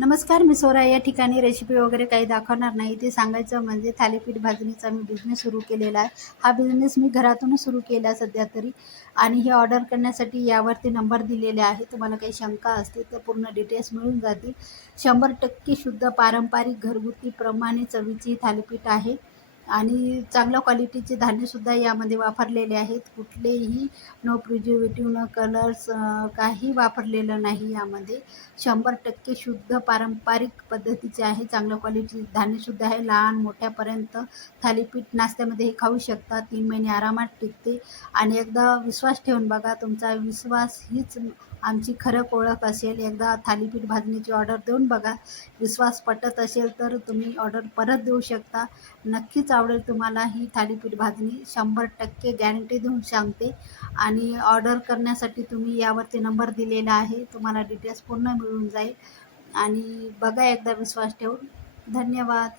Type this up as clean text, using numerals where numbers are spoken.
नमस्कार, मी सोरा. या ठिकाणी रेसिपी वगैरे काही दाखवणार नाही. ते सांगायचं म्हणजे थालीपीठ भाजणीचा मी बिझनेस सुरू केलेला आहे. हा बिझनेस मी घरातूनच सुरू केला सध्या तरी. आणि हे ऑर्डर करण्यासाठी यावरती नंबर दिलेले आहे. तुम्हाला काही शंका असतील तर पूर्ण डिटेल्स मिळून जातील. 100% शुद्ध पारंपरिक घरगुती प्रमाणे चवीची थालीपीठ आहे. आणि चांगल्या क्वालिटीचे धान्यसुद्धा यामध्ये वापरलेले आहेत. कुठलेही नो प्रिझर्वेटिव्ह, न कलर्स, काही वापरलेलं नाही यामध्ये. 100% शुद्ध पारंपरिक पद्धतीचे आहे. चांगल्या क्वालिटीचे धान्यसुद्धा आहे. लहान मोठ्यापर्यंत थालीपीठ नाश्त्यामध्ये हे खाऊ शकता. 3 महिने आरामात टिकते. आणि एकदा विश्वास ठेवून बघा. तुमचा विश्वास हीच आमची खरं ओळख असेल. एकदा थालीपीठ भाजणीची ऑर्डर देऊन बघा. विश्वास पटत असेल तर तुम्ही ऑर्डर परत देऊ शकता. नक्कीच आवडेल तुम्हाला ही थालीपीठ भाजणी. 100% गॅरंटी देऊन सांगते. आणि ऑर्डर करण्यासाठी तुम्ही यावरती नंबर दिलेला आहे. तुम्हाला डिटेल्स पूर्ण मिळून जाईल. आणि बघा एकदा विश्वास ठेवून. धन्यवाद.